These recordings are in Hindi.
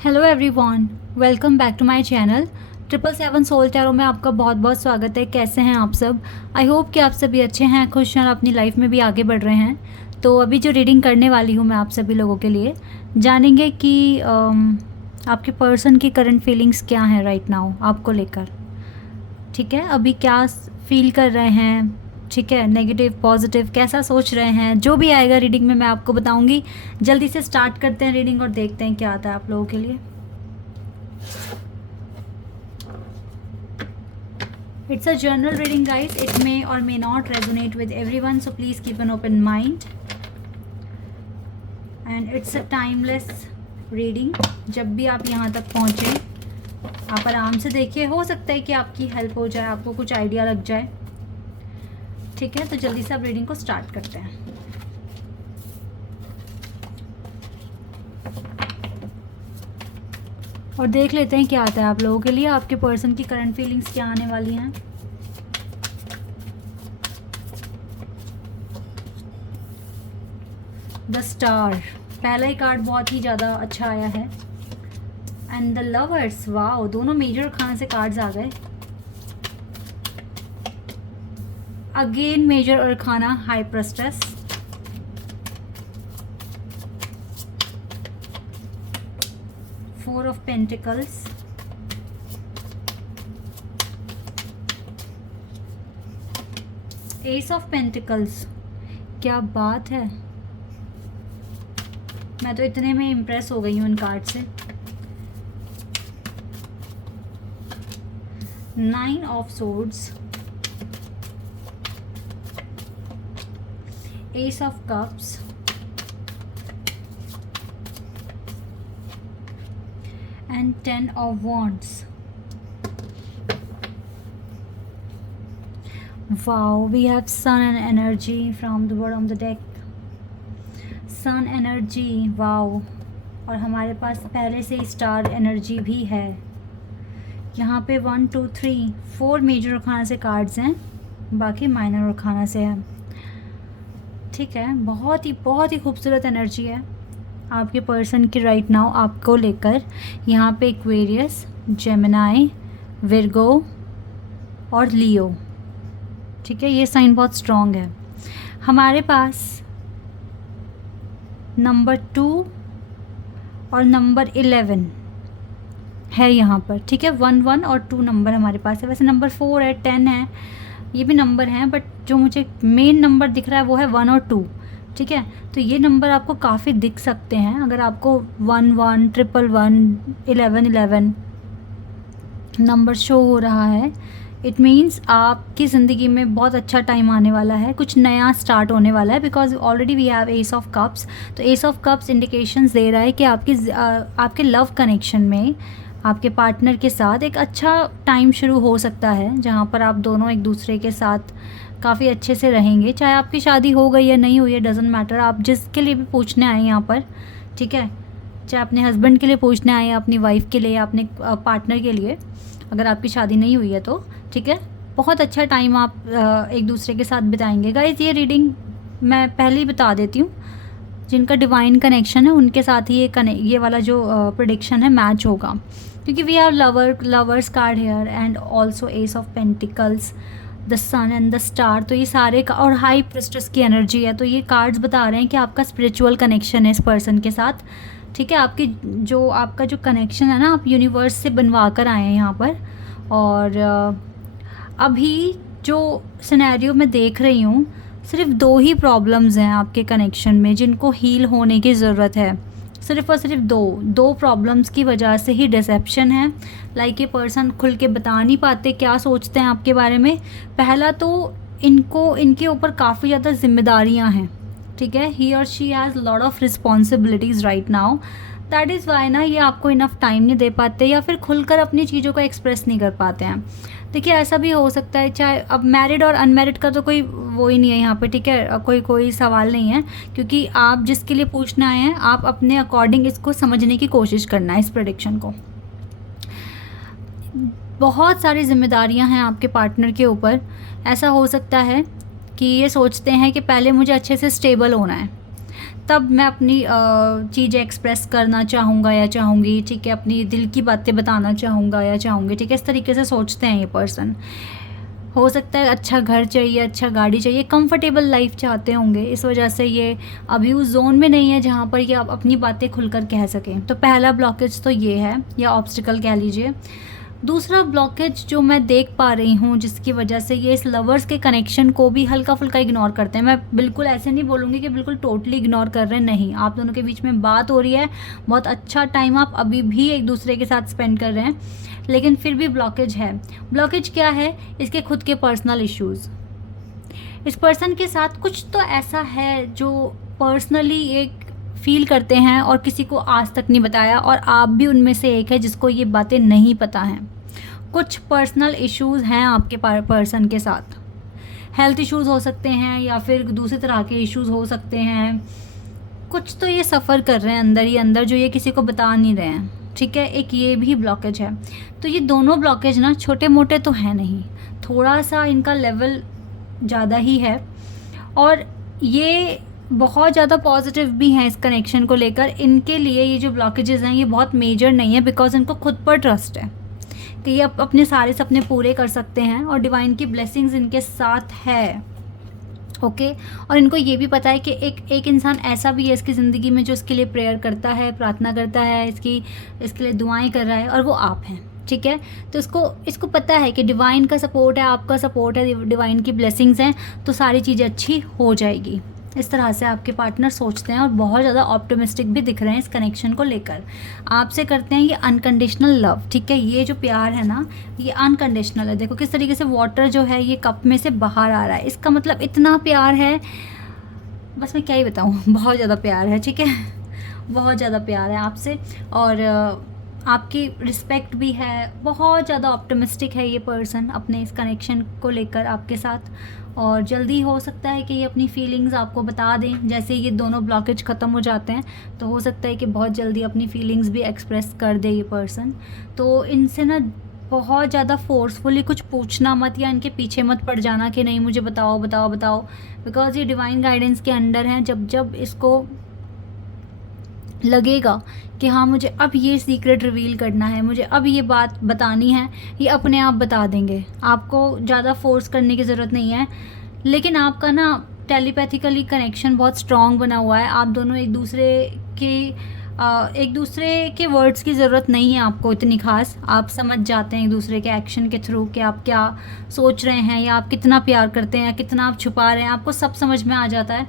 Hello everyone, welcome back to my channel 777 soul tarot में आपका बहुत बहुत स्वागत है। कैसे हैं आप सब? आई होप कि आप सभी अच्छे हैं, खुश हैं और अपनी लाइफ में भी आगे बढ़ रहे हैं। तो अभी जो रीडिंग करने वाली हूँ मैं आप सभी लोगों के लिए, जानेंगे कि आपके पर्सन की करंट फीलिंग्स क्या हैं राइट नाउ आपको लेकर। ठीक है, अभी क्या फील कर रहे हैं, ठीक है, नेगेटिव पॉजिटिव कैसा सोच रहे हैं, जो भी आएगा रीडिंग में मैं आपको बताऊंगी। जल्दी से स्टार्ट करते हैं रीडिंग और देखते हैं क्या आता है आप लोगों के लिए। It's a general reading guys, it may or may not resonate with everyone, so please keep an open mind and it's a timeless reading। जब भी आप यहाँ तक पहुँचे आप आराम से देखिए, हो सकता है कि आपकी हेल्प हो जाए, आपको कुछ आइडिया लग जाए। ठीक है, तो जल्दी से आप रीडिंग को स्टार्ट करते हैं। और देख लेते हैं क्या आता है आप लोगों के लिए, आपके पर्सन की करंट फीलिंग्स क्या आने वाली हैं। द स्टार, पहला ही कार्ड बहुत ही ज़्यादा अच्छा आया है। एंड द लवर्स, वाओ, दोनों मेजर खान से कार्ड्स आ गए। अगेन मेजर और खाना, high प्रेस्टेस, four of pentacles, S of pentacles. क्या बात है, मैं तो इतने में इम्प्रेस हो गई हूँ इन कार्ड से। Nine of swords, S of cups, and 10 of wands। wow, we have sun and energy from the bottom of the deck। sun energy, wow, और हमारे पास पहले से स्टार एनर्जी भी है। यहाँ पे 1 2 3 4 मेजर खाना से कार्ड्स हैं, बाकी माइनर और खाना से है। ठीक है, बहुत ही खूबसूरत एनर्जी है आपके पर्सन की राइट नाउ आपको लेकर। यहाँ पे एक्वेरियस, जेमिनाई, विर्गो और लियो। ठीक है, ये साइन बहुत स्ट्रॉन्ग है। हमारे पास नंबर 2 और नंबर 11 है यहाँ पर। ठीक है, 1 1 और 2 नंबर हमारे पास है। वैसे नंबर 4 है, 10 है, ये भी नंबर हैं, बट जो मुझे मेन नंबर दिख रहा है वो है 1 और 2। ठीक है, तो ये नंबर आपको काफ़ी दिख सकते हैं। अगर आपको 1 1 1 11 11 नंबर शो हो रहा है, इट मीन्स आपकी ज़िंदगी में बहुत अच्छा टाइम आने वाला है, कुछ नया स्टार्ट होने वाला है। Because already we have ace of cups, तो एस ऑफ कप्स इंडिकेशंस दे रहा है कि आपके लव कनेक्शन में आपके पार्टनर के साथ एक अच्छा टाइम शुरू हो सकता है, जहाँ पर आप दोनों एक दूसरे के साथ काफ़ी अच्छे से रहेंगे। चाहे आपकी शादी हो गई या नहीं हुई है, डजेंट मैटर, आप जिसके लिए भी पूछने आए यहाँ पर। ठीक है, चाहे अपने हस्बैंड के लिए पूछने आए या अपनी वाइफ के लिए या अपने पार्टनर के लिए, अगर आपकी शादी नहीं हुई है तो ठीक है, बहुत अच्छा टाइम आप एक दूसरे के साथ बिताएंगे। गाइस, ये रीडिंग मैं पहले ही बता देती हूँ, जिनका डिवाइन कनेक्शन है उनके साथ ही ये वाला जो प्रेडिक्शन है मैच होगा, क्योंकि we have lovers card here and also ace of pentacles, the sun and the star. तो ये सारे और हाई प्रेस्टेस की एनर्जी है, तो ये कार्ड्स बता रहे हैं कि आपका स्पिरिचुअल कनेक्शन है इस पर्सन के साथ। ठीक है, आपका जो कनेक्शन है ना, आप यूनिवर्स से बनवा कर आए हैं यहाँ पर। और अभी जो सिनेरियो मैं देख रही हूँ, सिर्फ 2 ही प्रॉब्लम्स हैं आपके कनेक्शन में जिनको हील होने की ज़रूरत है। सिर्फ और सिर्फ दो प्रॉब्लम्स की वजह से ही डिसेप्शन है। लाइक ये पर्सन खुल के बता नहीं पाते क्या सोचते हैं आपके बारे में। पहला तो इनके ऊपर काफ़ी ज़्यादा जिम्मेदारियाँ हैं। ठीक है, ही और she has lot of responsibilities right now. That is why ना ये आपको इनफ टाइम नहीं दे पाते या फिर खुलकर अपनी चीज़ों को एक्सप्रेस नहीं कर पाते हैं। देखिए, ऐसा भी हो सकता है, चाहे अब मैरिड और अनमैरिड का तो कोई वो ही नहीं है यहाँ पे। ठीक है, कोई सवाल नहीं है, क्योंकि आप जिसके लिए पूछना आए हैं, आप अपने अकॉर्डिंग इसको समझने की कोशिश करना है इस प्रेडिक्शन को। बहुत सारी जिम्मेदारियां हैं आपके पार्टनर के ऊपर। ऐसा हो सकता है कि ये सोचते हैं कि पहले मुझे अच्छे से स्टेबल होना है, तब मैं अपनी चीज़ें एक्सप्रेस करना चाहूँगा या चाहूँगी, ठीक है, अपनी दिल की बातें बताना चाहूँगा या चाहूँगी, ठीक है, इस तरीके से सोचते हैं ये पर्सन। हो सकता है अच्छा घर चाहिए, अच्छा गाड़ी चाहिए, कंफर्टेबल लाइफ चाहते होंगे, इस वजह से ये अभी उस जोन में नहीं है जहाँ पर ये आप अपनी बातें खुलकर कह सकें। तो पहला ब्लॉकेज तो ये है, या ऑब्स्टिकल कह लीजिए। दूसरा ब्लॉकेज जो मैं देख पा रही हूँ जिसकी वजह से ये इस लवर्स के कनेक्शन को भी हल्का फुल्का इग्नोर करते हैं, मैं बिल्कुल ऐसे नहीं बोलूँगी कि बिल्कुल टोटली इग्नोर कर रहे हैं, नहीं, आप दोनों के बीच में बात हो रही है, बहुत अच्छा टाइम आप अभी भी एक दूसरे के साथ स्पेंड कर रहे हैं, लेकिन फिर भी ब्लॉकेज है। ब्लॉकेज क्या है? इसके खुद के पर्सनल इश्यूज़। इस पर्सन के साथ कुछ तो ऐसा है जो पर्सनली एक फील करते हैं और किसी को आज तक नहीं बताया, और आप भी उनमें से एक है जिसको ये बातें नहीं पता हैं। कुछ पर्सनल इश्यूज़ हैं आपके पर्सन के साथ, हेल्थ इश्यूज़ हो सकते हैं या फिर दूसरी तरह के इश्यूज़ हो सकते हैं। कुछ तो ये सफ़र कर रहे हैं अंदर ही अंदर जो ये किसी को बता नहीं रहे हैं, ठीक है, एक ये भी ब्लॉकेज है। तो ये दोनों ब्लॉकेज ना छोटे मोटे तो हैं नहीं, थोड़ा सा इनका लेवल ज़्यादा ही है, और ये बहुत ज़्यादा पॉजिटिव भी हैं इस कनेक्शन को लेकर। इनके लिए ये जो ब्लॉकेजेस हैं ये बहुत मेजर नहीं है, बिकॉज इनको खुद पर ट्रस्ट है कि ये अपने सारे सपने पूरे कर सकते हैं और डिवाइन की ब्लेसिंग्स इनके साथ है, ओके। और इनको ये भी पता है कि एक इंसान ऐसा भी है इसकी ज़िंदगी में जो इसके लिए प्रेयर करता है, प्रार्थना करता है, इसके लिए दुआएं कर रहा है, और वो आप हैं, ठीक है। तो इसको पता है कि डिवाइन का सपोर्ट है, आपका सपोर्ट है, डिवाइन की ब्लेसिंग्स हैं, तो सारी चीज़ें अच्छी हो जाएगी। इस तरह से आपके पार्टनर सोचते हैं और बहुत ज़्यादा ऑप्टिमिस्टिक भी दिख रहे हैं इस कनेक्शन को लेकर। आपसे करते हैं ये अनकंडीशनल लव, ठीक है। ये जो प्यार है ना, ये अनकंडीशनल है। देखो किस तरीके से वाटर जो है ये कप में से बाहर आ रहा है, इसका मतलब इतना प्यार है, बस मैं क्या ही बताऊँ, बहुत ज़्यादा प्यार है, ठीक है, बहुत ज़्यादा प्यार है आपसे, और आपकी रिस्पेक्ट भी है, बहुत ज़्यादा ऑप्टिमिस्टिक है ये पर्सन अपने इस कनेक्शन को लेकर आपके साथ। और जल्दी हो सकता है कि ये अपनी फीलिंग्स आपको बता दें, जैसे ये दोनों ब्लॉकेज ख़त्म हो जाते हैं तो हो सकता है कि बहुत जल्दी अपनी फीलिंग्स भी एक्सप्रेस कर दे ये पर्सन। तो इनसे ना बहुत ज़्यादा फोर्सफुली कुछ पूछना मत, या इनके पीछे मत पड़ जाना कि नहीं मुझे बताओ बताओ बताओ, बिकॉज ये डिवाइन गाइडेंस के अंडर हैं। जब इसको लगेगा कि हाँ मुझे अब ये सीक्रेट रिवील करना है, मुझे अब ये बात बतानी है, ये अपने आप बता देंगे, आपको ज़्यादा फोर्स करने की ज़रूरत नहीं है। लेकिन आपका ना टेलीपैथिकली कनेक्शन बहुत स्ट्रॉन्ग बना हुआ है, आप दोनों एक दूसरे के वर्ड्स की ज़रूरत नहीं है आपको इतनी खास, आप समझ जाते हैं एक दूसरे के एक्शन के थ्रू कि आप क्या सोच रहे हैं, या आप कितना प्यार करते हैं, या कितना आप छुपा रहे हैं, आपको सब समझ में आ जाता है,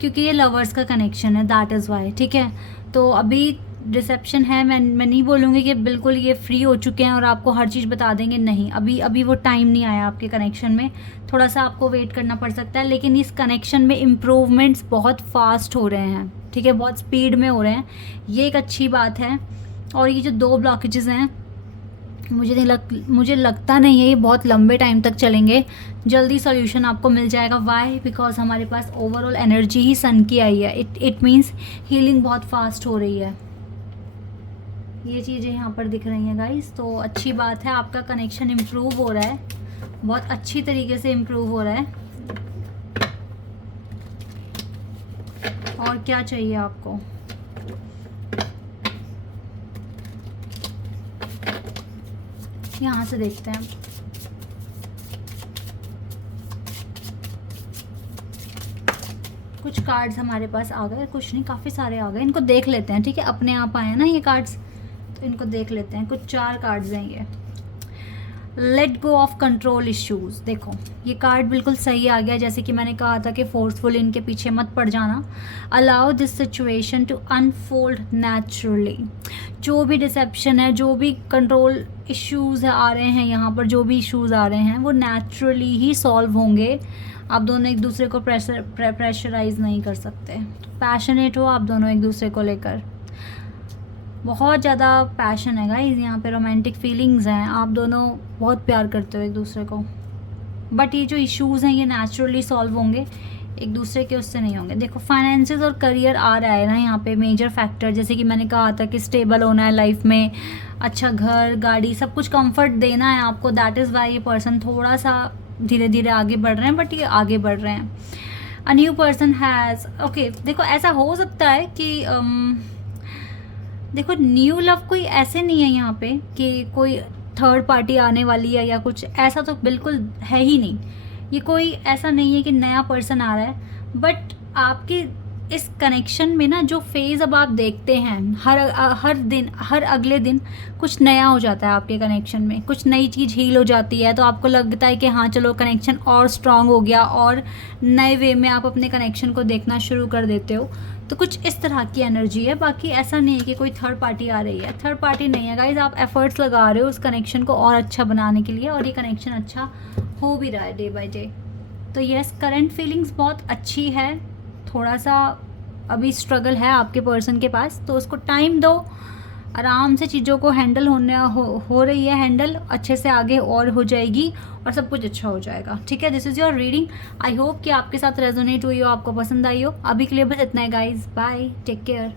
क्योंकि ये लवर्स का कनेक्शन है, दैट इज़ वाई, ठीक है। तो अभी रिसेप्शन है, मैं नहीं बोलूँगी कि बिल्कुल ये फ्री हो चुके हैं और आपको हर चीज़ बता देंगे, नहीं, अभी वो टाइम नहीं आया आपके कनेक्शन में, थोड़ा सा आपको वेट करना पड़ सकता है। लेकिन इस कनेक्शन में इम्प्रूवमेंट्स बहुत फास्ट हो रहे हैं, ठीक है, बहुत स्पीड में हो रहे हैं, ये एक अच्छी बात है। और ये जो 2 ब्लॉकेजेस हैं मुझे लगता नहीं है ये बहुत लंबे टाइम तक चलेंगे, जल्दी सॉल्यूशन आपको मिल जाएगा। वाई? बिकॉज हमारे पास ओवरऑल एनर्जी ही सन की आई है, इट मीन्स हीलिंग बहुत फास्ट हो रही है, ये चीज़ें यहाँ पर दिख रही हैं गाइस। तो अच्छी बात है, आपका कनेक्शन इम्प्रूव हो रहा है, बहुत अच्छी तरीके से इम्प्रूव हो रहा है। और क्या चाहिए आपको? यहाँ से देखते हैं, कुछ कार्ड्स हमारे पास आ गए, कुछ नहीं, काफ़ी सारे आ गए, इनको देख लेते हैं, ठीक है, अपने आप आए ना ये कार्ड्स, तो इनको देख लेते हैं। कुछ 4 कार्ड्स हैं ये। Let go of control issues, देखो ये कार्ड बिल्कुल सही आ गया, जैसे कि मैंने कहा था कि फोर्सफुल इनके पीछे मत पड़ जाना। Allow this situation to unfold naturally, जो भी डिसेप्शन है, जो भी कंट्रोल इश्यूज़ आ रहे हैं यहाँ पर, जो भी इश्यूज़ आ रहे हैं वो नेचुरली ही सॉल्व होंगे। आप दोनों एक दूसरे को प्रेशराइज नहीं कर सकते, पैशनेट हो आप दोनों एक दूसरे को लेकर, बहुत ज़्यादा पैशन है गाइस यहाँ पे, रोमांटिक फीलिंग्स हैं, आप दोनों बहुत प्यार करते हो एक दूसरे को। बट ये जो इश्यूज़ हैं ये नेचुरली सॉल्व होंगे, एक दूसरे के उससे नहीं होंगे। देखो फाइनेंसेस और करियर आ रहा है ना यहाँ पे मेजर फैक्टर, जैसे कि मैंने कहा था कि स्टेबल होना है लाइफ में, अच्छा घर गाड़ी सब कुछ कंफर्ट देना है आपको, दैट इज़ वाई ये पर्सन थोड़ा सा धीरे धीरे आगे बढ़ रहे हैं, बट ये आगे बढ़ रहे हैं। A new person has, okay देखो ऐसा हो सकता है कि देखो न्यू लव कोई ऐसे नहीं है यहाँ पे कि कोई थर्ड पार्टी आने वाली है या कुछ ऐसा, तो बिल्कुल है ही नहीं। ये कोई ऐसा नहीं है कि नया पर्सन आ रहा है, बट आपके इस कनेक्शन में ना जो फेज़ अब आप देखते हैं हर दिन, हर अगले दिन कुछ नया हो जाता है आपके कनेक्शन में, कुछ नई चीज़ हील हो जाती है, तो आपको लगता है कि हाँ चलो कनेक्शन और स्ट्रांग हो गया और नए वे में आप अपने कनेक्शन को देखना शुरू कर देते हो। तो कुछ इस तरह की एनर्जी है, बाकी ऐसा नहीं है कि कोई थर्ड पार्टी आ रही है, थर्ड पार्टी नहीं है गाइज। आप एफर्ट्स लगा रहे हो उस कनेक्शन को और अच्छा बनाने के लिए, और ये कनेक्शन अच्छा हो भी रहा है डे बाय डे। तो यस, करंट फीलिंग्स बहुत अच्छी है, थोड़ा सा अभी स्ट्रगल है आपके पर्सन के पास, तो उसको टाइम दो, आराम से चीज़ों को हैंडल हो रही है हैंडल, अच्छे से आगे और हो जाएगी और सब कुछ अच्छा हो जाएगा। ठीक है, this is your reading. I hope कि आपके साथ रेजोनेट हुई हो, आपको पसंद आई हो। अभी के लिए बस इतना है गाइज, बाय, टेक केयर।